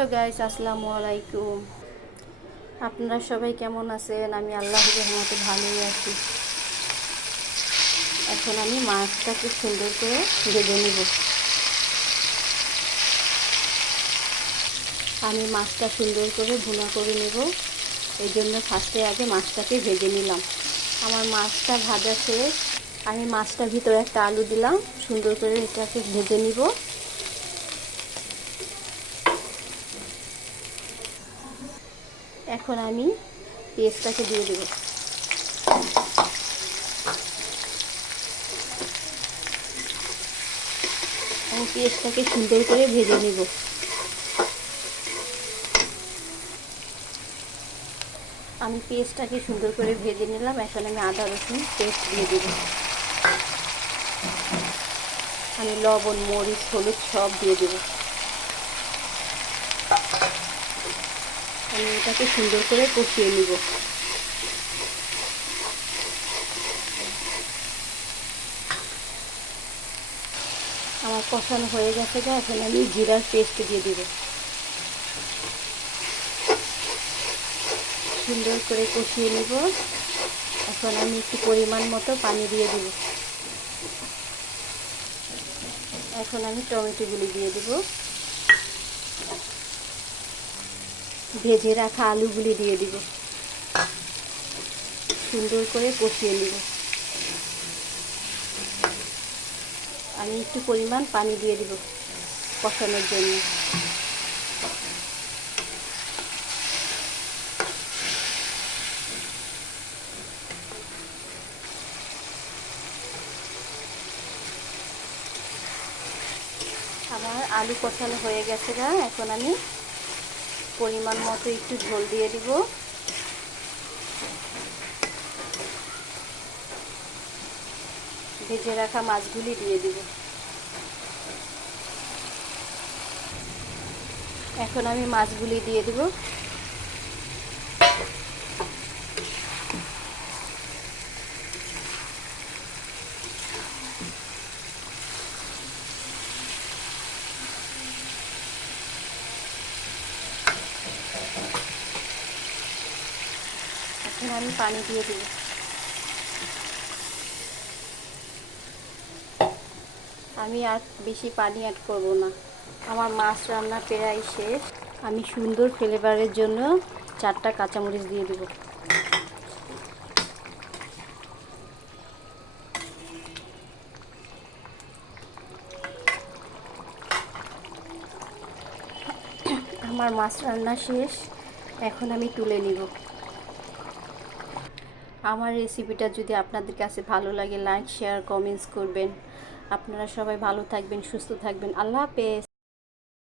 Hello guys, আসসালামু আলাইকুম। আপনারা সবাই কেমন আছেন? আমি আল্লাহ রহমতে ভালোই আছি। এখন আমি মাছটাকে সুন্দর করে ভেজে নিব। আমি মাছটা সুন্দর করে ভুনা করে নেব। এই জন্য ফার্স্টে আগে মাছটাকে ভেজে নিলাম। আমার মাছটা ভাজা শেষ। আমি মাছটার ভিতরে একটা আলু দিলাম। সুন্দর করে এটাকে ভেজে নিব। এখন আমি পেস্টটাকে দিয়ে দেব। আমি পেস্টটাকে সুন্দর করে ভেজে নেব। আমি পেস্টটাকে সুন্দর করে ভেজে নিলাম, এখন আমি আদা রসুন পেস্ট দিয়ে দেব। আমি লবণ, মরিচ, হলুদ সব দিয়ে দেবো। আমি এটাকে সুন্দর করে কষিয়ে নিব। আমার কষানো হয়ে গেছে গা, এখন আমি জিরার পেস্ট দিয়ে দিব। সুন্দর করে কষিয়ে নিব। এখন আমি একটু পরিমাণ মতো পানি দিয়ে দিব। এখন আমি টমেটোগুলি দিয়ে দিব। ভেজে রাখা আলুগুলি দিয়ে দিব। সুন্দর করে কষিয়ে নিব। আমি একটু পরিমাণ পানি দিয়ে দিব কষানোর জন্য। আমার আলু কষানো হয়ে গেছে এখন আমি পরিমাণ মতো একটু ঝোল দিয়ে দিব। ভেজে রাখা মাছগুলি দিয়ে দিব। এখন আমি মাছগুলি দিয়ে দিব। এখন আমি পানি দিয়ে দিব আমি আর বেশি পানি অ্যাড করব না। আমার মাছ রান্না প্রায় শেষ। আমি সুন্দর ফ্লেভারের জন্য চারটা কাঁচামরিচ দিয়ে দেব। আমার মাছ রান্না শেষ। এখন আমি তুলে নিব। আমার রেসিপিটা যদি আপনাদের কাছে ভালো লাগে লাইক শেয়ার কমেন্টস করবেন। আপনারা সবাই ভালো থাকবেন, সুস্থ থাকবেন। আল্লাহ হাফেজ।